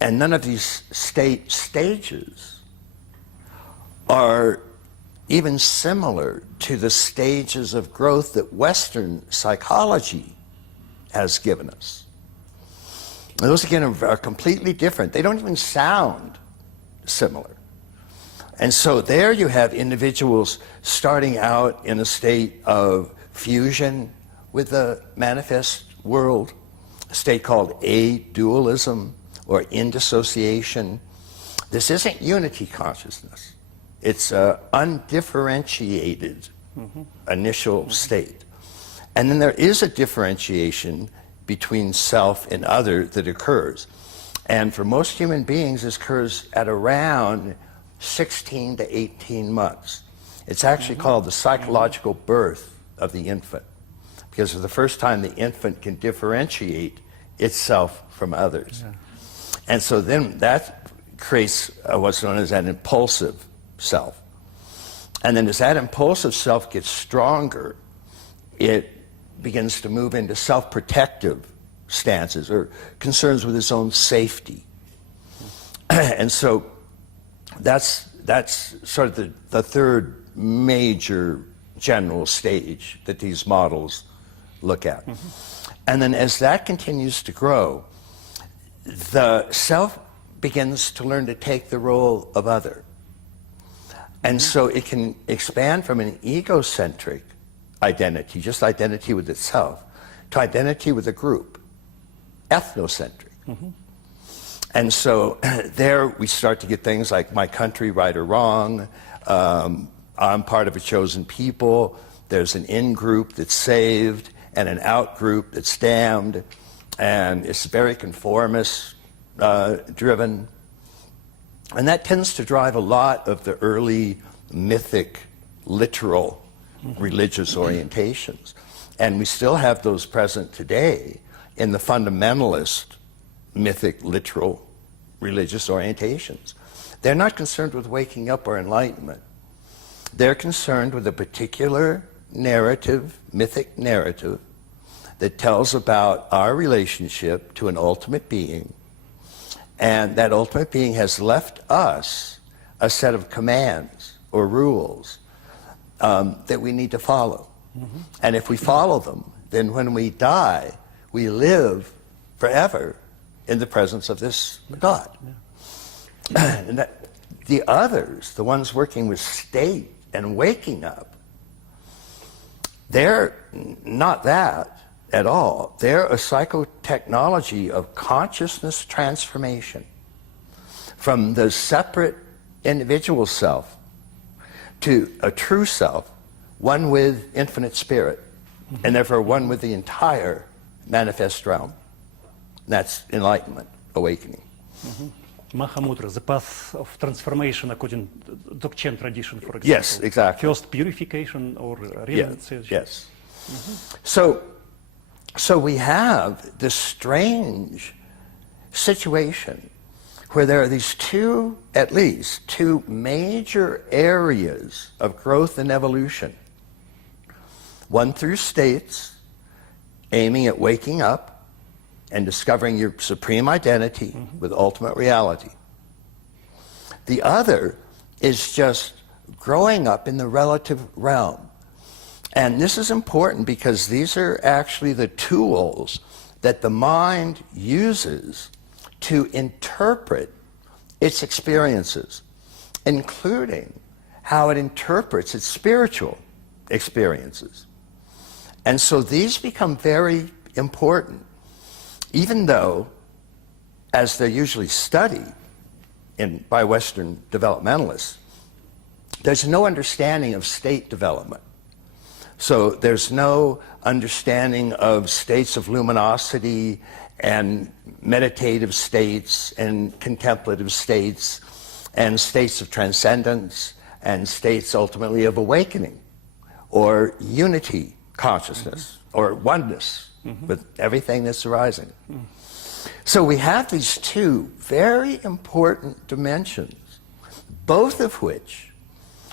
And none of these stages are even similar to the stages of growth that Western psychology has given us. And those, again, are completely different. They don't even sound similar. And so there you have individuals starting out in a state of fusion with the manifest world, a state called a-dualism or indissociation. This isn't unity consciousness. It's an undifferentiated initial state. And then there is a differentiation between self and other that occurs. And for most human beings, this occurs at around 16 to 18 months. It's actually called the psychological birth of the infant, because for the first time the infant can differentiate itself from others. Yeah. And so then that creates what's known as an impulsive self. And then as that impulsive self gets stronger, it begins to move into self-protective stances or concerns with its own safety. And so that's sort of the third major general stage that these models look at. And then as that continues to grow, the self begins to learn to take the role of other. And so it can expand from an egocentric identity, just identity with itself, to identity with a group, ethnocentric. And so there we start to get things like my country, right or wrong, I'm part of a chosen people, there's an in-group that's saved and an out-group that's damned, and it's very conformist driven. And that tends to drive a lot of the early mythic, literal religious orientations. And we still have those present today in the fundamentalist, mythic, literal religious orientations. They're not concerned with waking up or enlightenment. They're concerned with a particular narrative, mythic narrative, that tells about our relationship to an ultimate being. And that ultimate being has left us a set of commands or rules that we need to follow. And if we follow them, then when we die, we live forever in the presence of this God. And that, the others, the ones working with state and waking up, they're not that at all. They're a psychotechnology of consciousness transformation from the separate individual self to a true self, one with infinite spirit, and therefore one with the entire manifest realm. That's enlightenment, awakening. Mahamudra, the path of transformation according to Dzogchen tradition, for example. Yes, exactly. First purification or renunciation. Yes. So we have this strange situation where there are these at least two major areas of growth and evolution. One through states, aiming at waking up and discovering your supreme identity with ultimate reality. The other is just growing up in the relative realm. And this is important because these are actually the tools that the mind uses to interpret its experiences, including how it interprets its spiritual experiences. And so these become very important, even though, as they're usually studied by Western developmentalists, there's no understanding of state development. So there's no understanding of states of luminosity and meditative states and contemplative states and states of transcendence and states ultimately of awakening or unity consciousness or oneness with everything that's arising. So we have these two very important dimensions, both of which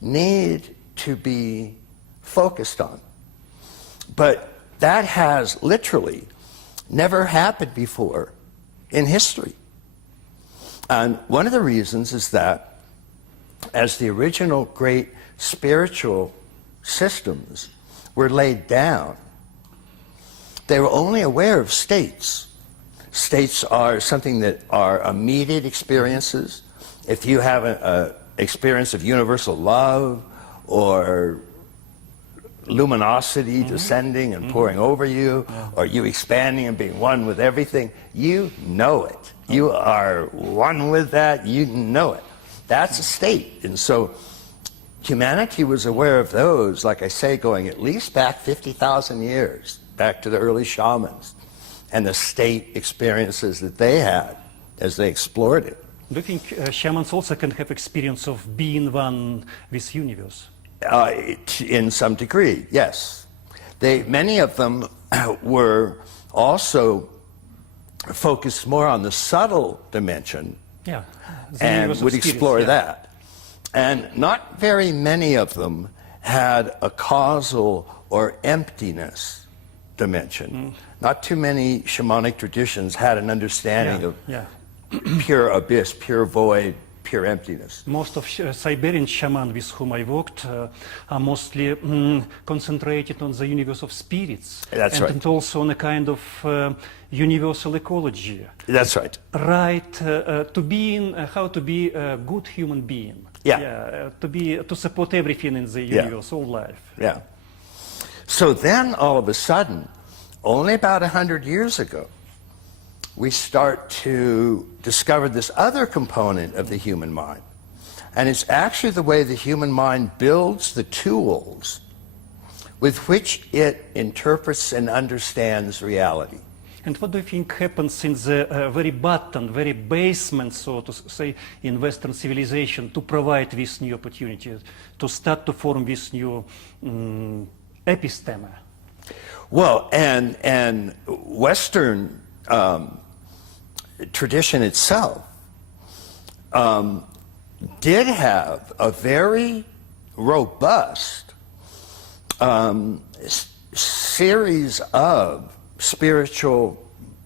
need to be focused on. But that has literally never happened before in history. And one of the reasons is that as the original great spiritual systems were laid down, they were only aware of states. States are something that are immediate experiences. If you have an experience of universal love or luminosity descending and pouring over you, or you expanding and being one with everything, you know it. You are one with that, you know it. That's a state. And so humanity was aware of those, like I say, going at least back 50,000 years, back to the early shamans, and the state experiences that they had as they explored it. Do you think shamans also can have experience of being one with universe? In some degree, yes. Many of them were also focused more on the subtle dimension, Yeah. and would explore that. And not very many of them had a causal or emptiness dimension. Not too many shamanic traditions had an understanding of pure abyss, pure void, pure emptiness. Most of Siberian shamans with whom I worked are mostly concentrated on the universe of spirits. That's right. And also on a kind of universal ecology. That's right. Right, to being, how to be a good human being. Yeah. To support everything in the universe, all life. Yeah. So then, all of a sudden, only about 100 years ago, we start to discover this other component of the human mind. And it's actually the way the human mind builds the tools with which it interprets and understands reality. And what do you think happens in the very bottom, very basement, so to say, in Western civilization to provide this new opportunity, to start to form this new episteme? Well, and Western tradition itself did have a very robust series of spiritual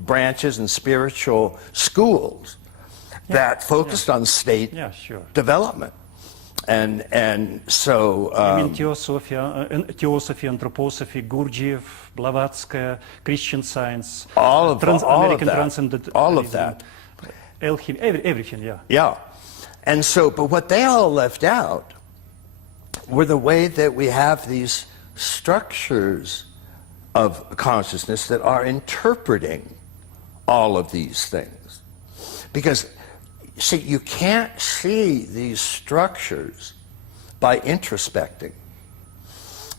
branches and spiritual schools that focused on state development. And so... I mean, theosophy, anthroposophy, Gurdjieff, Blavatsky, Christian Science, all of American that. Transcendentalism, All of that. Alchemy, everything, yeah. Yeah. And so, but what they all left out were the way that we have these structures of consciousness that are interpreting all of these things. Because, see, you can't see these structures by introspecting.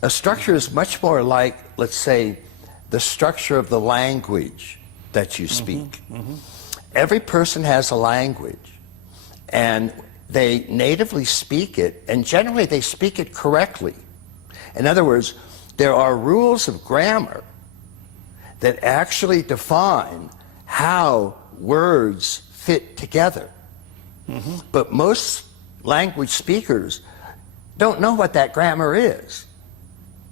A structure is much more like, let's say, the structure of the language that you speak. Every person has a language, and they natively speak it, and generally they speak it correctly. In other words, there are rules of grammar that actually define how words fit together. But most language speakers don't know what that grammar is.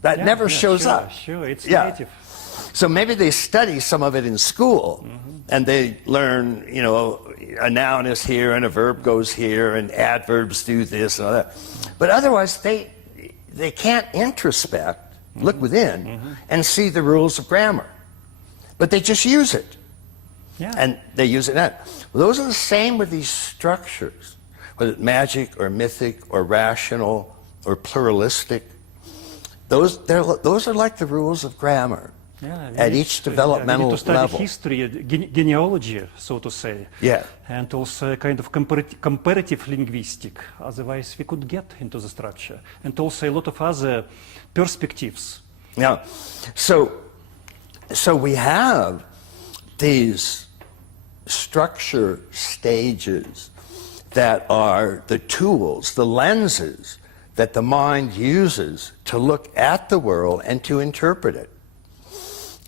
That never shows up. Sure, it's native. So maybe they study some of it in school, and they learn, you know, a noun is here and a verb goes here and adverbs do this and all that. But otherwise, they can't introspect, look within, and see the rules of grammar. But they just use it. And they use it now. Well, those are the same with these structures, whether it's magic or mythic or rational or pluralistic. Those are like the rules of grammar at each developmental we need to study level. history, genealogy, so to say. And also a kind of comparative linguistic. Otherwise, we could get into the structure. And also a lot of other perspectives. Yeah. So we have these structure stages that are the tools, the lenses that the mind uses to look at the world and to interpret it.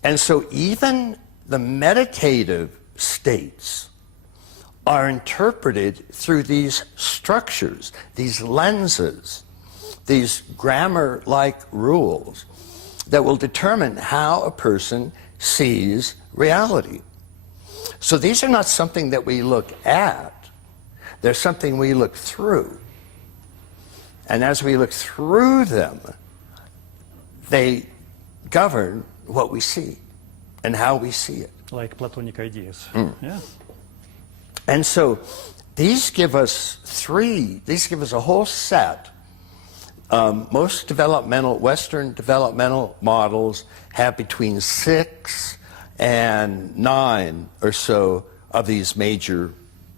And so even the meditative states are interpreted through these structures, these lenses, these grammar-like rules that will determine how a person sees reality. So these are not something that we look at, They're something we look through. And as we look through them, they govern what we see and how we see it. Like Platonic ideas. Yeah. And so these give us a whole set. Most Western developmental models have between 6 and 9 or so of these major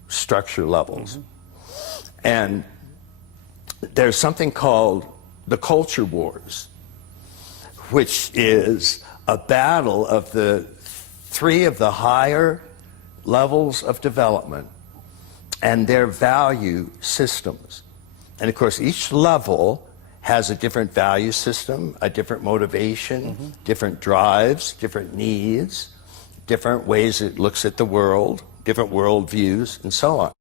structure levels. And there's something called the culture wars, which is a battle of the 3 of the higher levels of development and their value systems. And of course, each level has a different value system, a different motivation, different drives, different needs, different ways it looks at the world, different worldviews, and so on.